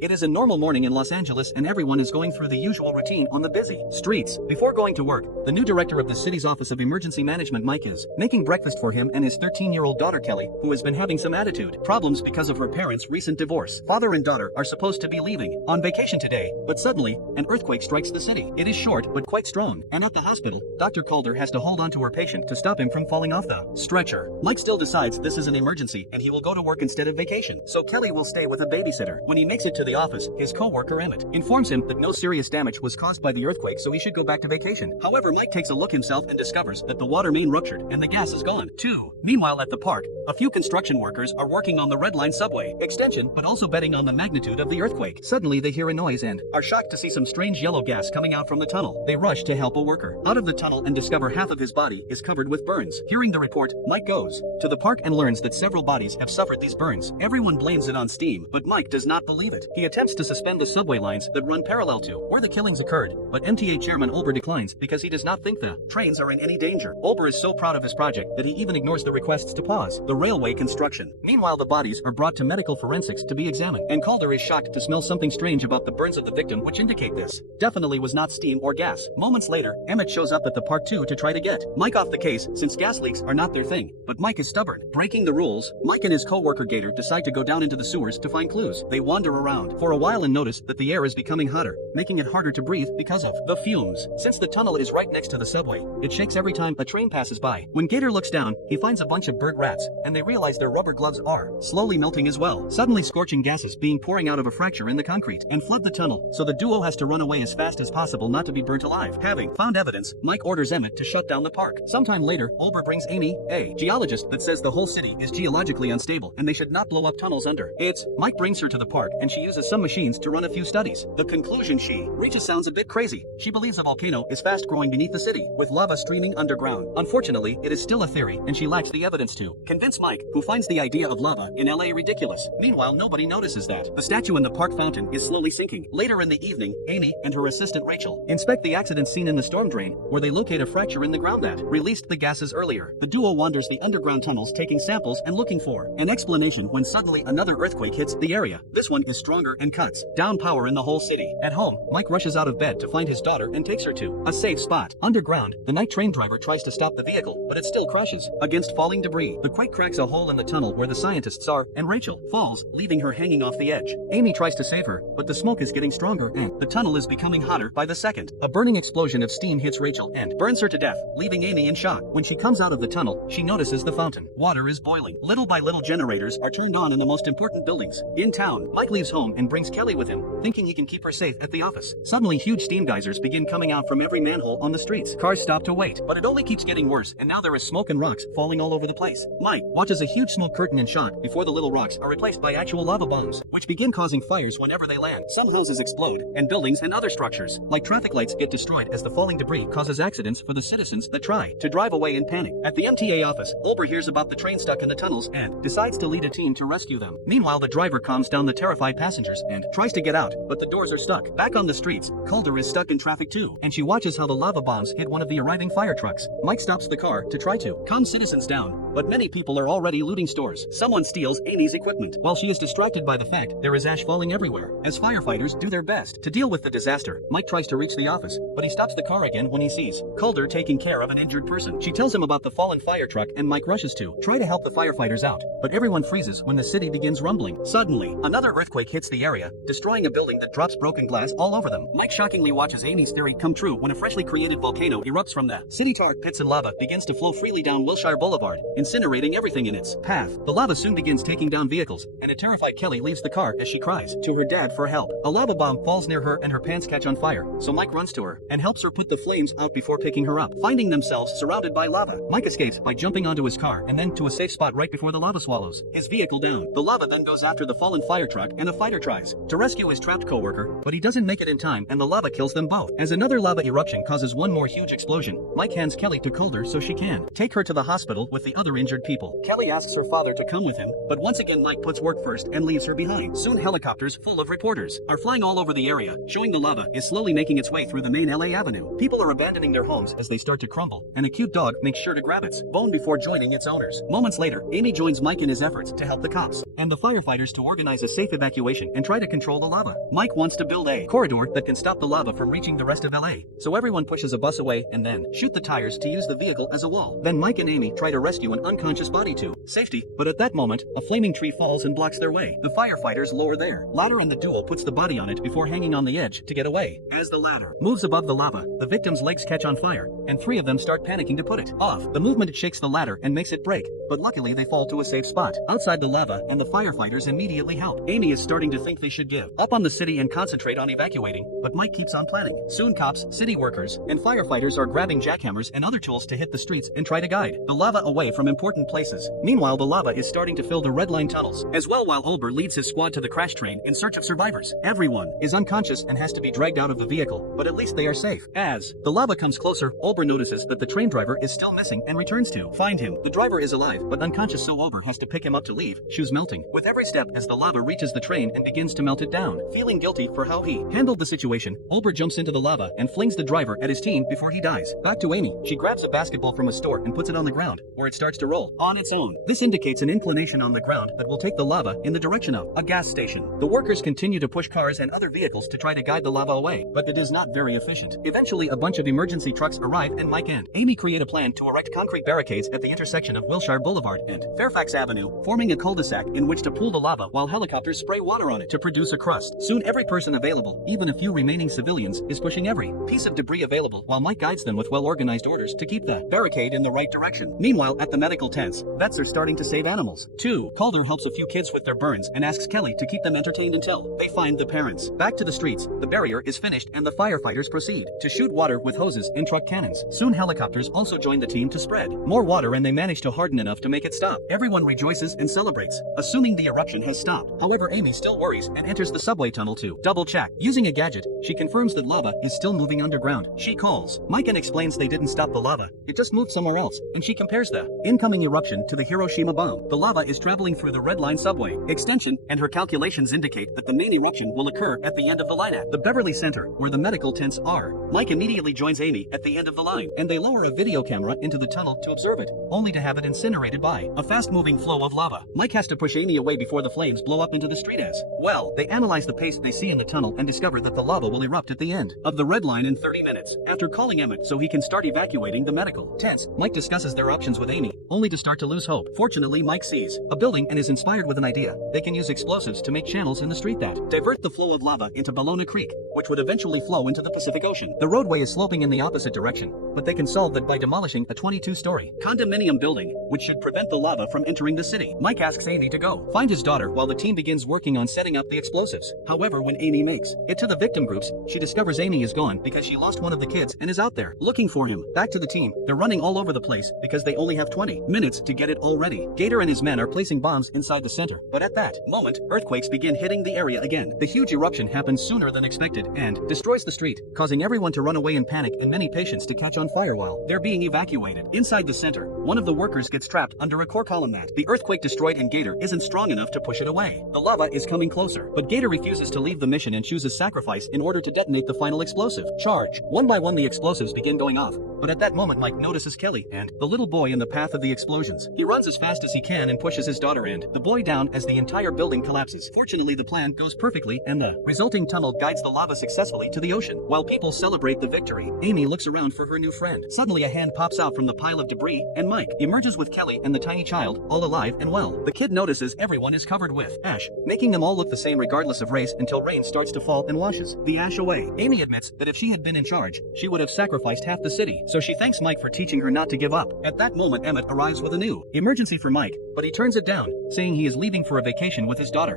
It is a normal morning in Los Angeles and everyone is going through the usual routine on the busy streets. Before going to work, the new director of the city's Office of Emergency Management, Mike, is making breakfast for him and his 13-year-old daughter Kelly, who has been having some attitude problems because of her parents' recent divorce. Father and daughter are supposed to be leaving on vacation today, but suddenly, an earthquake strikes the city. It is short but quite strong, and at the hospital, Dr. Calder has to hold on to her patient to stop him from falling off the stretcher. Mike still decides this is an emergency and he will go to work instead of vacation, so Kelly will stay with a babysitter. When he makes it to the office, his co-worker Emmett informs him that no serious damage was caused by the earthquake, so he should go back to vacation. However, Mike takes a look himself and discovers that the water main ruptured and the gas is gone, too. Meanwhile, at the park, a few construction workers are working on the Red Line subway extension, but also betting on the magnitude of the earthquake. Suddenly, they hear a noise and are shocked to see some strange yellow gas coming out from the tunnel. They rush to help a worker out of the tunnel and discover half of his body is covered with burns. Hearing the report, Mike goes to the park and learns that several bodies have suffered these burns. Everyone blames it on steam, but Mike does not believe it. He attempts to suspend the subway lines that run parallel to where the killings occurred, but MTA chairman Olber declines because he does not think the trains are in any danger. Olber is so proud of his project that he even ignores the requests to pause the railway construction. Meanwhile, the bodies are brought to medical forensics to be examined, and Calder is shocked to smell something strange about the burns of the victim, which indicate this definitely was not steam or gas. Moments later, Emmett shows up at the park too to try to get Mike off the case since gas leaks are not their thing, but Mike is stubborn. Breaking the rules, Mike and his co-worker Gator decide to go down into the sewers to find clues. They wander around for a while and notice that the air is becoming hotter, making it harder to breathe because of the fumes. Since the tunnel is right next to the subway, it shakes every time a train passes by. When Gator looks down, he finds a bunch of burnt rats, and they realize their rubber gloves are slowly melting as well. Suddenly, scorching gases being pouring out of a fracture in the concrete and flood the tunnel, so the duo has to run away as fast as possible not to be burnt alive. Having found evidence, Mike orders Emmett to shut down the park. Sometime later, Olber brings Amy, a geologist that says the whole city is geologically unstable and they should not blow up tunnels under it. Mike brings her to the park and she uses some machines to run a few studies. The conclusion she reaches sounds a bit crazy. She believes a volcano is fast growing beneath the city, with lava streaming underground. Unfortunately, it is still a theory and she lacks the evidence to convince Mike, who finds the idea of lava in LA ridiculous. Meanwhile, nobody notices that the statue in the park fountain is slowly sinking. Later in the evening, Amy and her assistant Rachel inspect the accident scene in the storm drain, where they locate a fracture in the ground that released the gases earlier. The duo wanders the underground tunnels taking samples and looking for an explanation when suddenly another earthquake hits the area. This one is stronger and cuts down power in the whole city. At home, Mike rushes out of bed to find his daughter and takes her to a safe spot. Underground, the night train driver tries to stop the vehicle, but it still crashes against falling debris. The quake cracks a hole in the tunnel where the scientists are, and Rachel falls, leaving her hanging off the edge. Amy tries to save her, but the smoke is getting stronger and the tunnel is becoming hotter by the second. A burning explosion of steam hits Rachel and burns her to death, leaving Amy in shock. When she comes out of the tunnel, she notices the fountain. Water is boiling. Little by little, generators are turned on in the most important buildings in town. Mike leaves home and brings Kelly with him, thinking he can keep her safe at the office. Suddenly, huge steam geysers begin coming out from every manhole on the streets. Cars stop to wait, but it only keeps getting worse, and now there is smoke and rocks falling all over the place. Mike watches a huge smoke curtain in shock before the little rocks are replaced by actual lava bombs, which begin causing fires whenever they land. Some houses explode, and buildings and other structures, like traffic lights, get destroyed as the falling debris causes accidents for the citizens that try to drive away in panic. At the MTA office, Olber hears about the train stuck in the tunnels and decides to lead a team to rescue them. Meanwhile, the driver calms down the terrified passengers and tries to get out, but the doors are stuck. Back on the streets, Calder is stuck in traffic too, and she watches how the lava bombs hit one of the arriving fire trucks. Mike stops the car to try to calm citizens down, but many people are already looting stores. Someone steals Amy's equipment, while she is distracted by the fact there is ash falling everywhere. As firefighters do their best to deal with the disaster, Mike tries to reach the office, but he stops the car again when he sees Calder taking care of an injured person. She tells him about the fallen fire truck and Mike rushes to try to help the firefighters out, but everyone freezes when the city begins rumbling. Suddenly, another earthquake hits the area, destroying a building that drops broken glass all over them. Mike shockingly watches Amy's theory come true when a freshly created volcano erupts from the city. Tar pits and lava begins to flow freely down Wilshire Boulevard, incinerating everything in its path. The lava soon begins taking down vehicles, and a terrified Kelly leaves the car as she cries to her dad for help. A lava bomb falls near her and her pants catch on fire, so Mike runs to her and helps her put the flames out before picking her up. Finding themselves surrounded by lava, Mike escapes by jumping onto his car and then to a safe spot right before the lava swallows his vehicle down. The lava then goes after the fallen fire truck, and a fighter tries to rescue his trapped co-worker, but he doesn't make it in time and the lava kills them both. As another lava eruption causes one more huge explosion, Mike hands Kelly to Calder so she can take her to the hospital with the other other injured people. Kelly asks her father to come with him, but once again Mike puts work first and leaves her behind. Soon helicopters full of reporters are flying all over the area, showing the lava is slowly making its way through the main LA Avenue. People are abandoning their homes as they start to crumble, and a cute dog makes sure to grab its bone before joining its owners. Moments later, Amy joins Mike in his efforts to help the cops and the firefighters to organize a safe evacuation and try to control the lava. Mike wants to build a corridor that can stop the lava from reaching the rest of LA, so everyone pushes a bus away and then shoot the tires to use the vehicle as a wall. Then Mike and Amy try to rescue an unconscious body to safety, but at that moment, a flaming tree falls and blocks their way. The firefighters lower their ladder and the duo puts the body on it before hanging on the edge to get away. As the ladder moves above the lava, the victim's legs catch on fire, and 3 of them start panicking to put it off. The movement shakes the ladder and makes it break, but luckily they fall to a safe spot outside the lava, and the firefighters immediately help. Amy is starting to think they should give up on the city and concentrate on evacuating, but Mike keeps on planning. Soon cops, city workers, and firefighters are grabbing jackhammers and other tools to hit the streets and try to guide the lava away from important places. Meanwhile, the lava is starting to fill the red line tunnels as well, while Olber leads his squad to the crash train in search of survivors. Everyone is unconscious and has to be dragged out of the vehicle, but at least they are safe. As the lava comes closer, Olber notices that the train driver is still missing and returns to find him. The driver is alive but unconscious, so Olber has to pick him up to leave, shoes melting with every step as the lava reaches the train and begins to melt it down. Feeling guilty for how he handled the situation, Olber jumps into the lava and flings the driver at his team before he dies. Back to Amy. She grabs a basketball from a store and puts it on the ground, where it starts to roll on its own. This indicates an inclination on the ground that will take the lava in the direction of a gas station. The workers continue to push cars and other vehicles to try to guide the lava away, but it is not very efficient. Eventually, a bunch of emergency trucks arrive and Mike and Amy create a plan to erect concrete barricades at the intersection of Wilshire Boulevard and Fairfax Avenue, forming a cul-de-sac in which to pool the lava while helicopters spray water on it to produce a crust. Soon every person available, even a few remaining civilians, is pushing every piece of debris available while Mike guides them with well-organized orders to keep the barricade in the right direction. Meanwhile, at the medical tents, vets are starting to save animals. 2. Calder helps a few kids with their burns and asks Kelly to keep them entertained until they find the parents. Back to the streets, the barrier is finished and the firefighters proceed to shoot water with hoses and truck cannons. Soon helicopters also join the team to spread more water, and they manage to harden enough to make it stop. Everyone rejoices and celebrates, assuming the eruption has stopped. However, Amy still worries and enters the subway tunnel to double-check. Using a gadget, she confirms that lava is still moving underground. She calls Mike and explains they didn't stop the lava, it just moved somewhere else, and she compares the incoming eruption to the Hiroshima bomb. The lava is traveling through the Red Line subway extension, and her calculations indicate that the main eruption will occur at the end of the line at the Beverly Center, where the medical tents are. Mike immediately joins Amy at the end of the line, and they lower a video camera into the tunnel to observe it, only to have it incinerated by a fast-moving flow of lava. Mike has to push Amy away before the flames blow up into the street as well. They analyze the pace they see in the tunnel and discover that the lava will erupt at the end of the Red Line in 30 minutes. After calling Emmett so he can start evacuating the medical tents, Mike discusses their options with Amy, only to start to lose hope. Fortunately, Mike sees a building and is inspired with an idea. They can use explosives to make channels in the street that divert the flow of lava into Ballona Creek, which would eventually flow into the Pacific Ocean. The roadway is sloping in the opposite direction, but they can solve that by demolishing a 22-story condominium building, which should prevent the lava from entering the city. Mike asks Amy to go find his daughter while the team begins working on setting up the explosives. However, when Amy makes it to the victim groups, she discovers Amy is gone because she lost one of the kids and is out there looking for him. Back to the team, they're running all over the place because they only have 20 minutes to get it all ready. Gator and his men are placing bombs inside the center, but at that moment, earthquakes begin hitting the area again. The huge eruption happens sooner than expected and destroys the street, causing everyone to run away in panic and many patients to catch on fire while they're being evacuated. Inside the center, one of the workers gets trapped under a core column that the earthquake destroyed, and Gator isn't strong enough to push it away. The lava is coming closer, but Gator refuses to leave the mission and chooses sacrifice in order to detonate the final explosive charge. One by one the explosives begin going off, but at that moment Mike notices Kelly and the little boy in the path of the explosions. He runs as fast as he can and pushes his daughter and the boy down as the entire building collapses. Fortunately, the plan goes perfectly and the resulting tunnel guides the lava successfully to the ocean. While people celebrate the victory, Amy looks around for her new friend. Suddenly a hand pops out from the pile of debris and Mike emerges with Kelly and the tiny child, all alive and well. The kid notices everyone is covered with ash, making them all look the same regardless of race, until rain starts to fall and washes the ash away. Amy admits that if she had been in charge, she would have sacrificed half the city, so she thanks Mike for teaching her not to give up. At that moment, Emmett arrives with a new emergency for Mike, but he turns it down, saying he is leaving for a vacation with his daughter.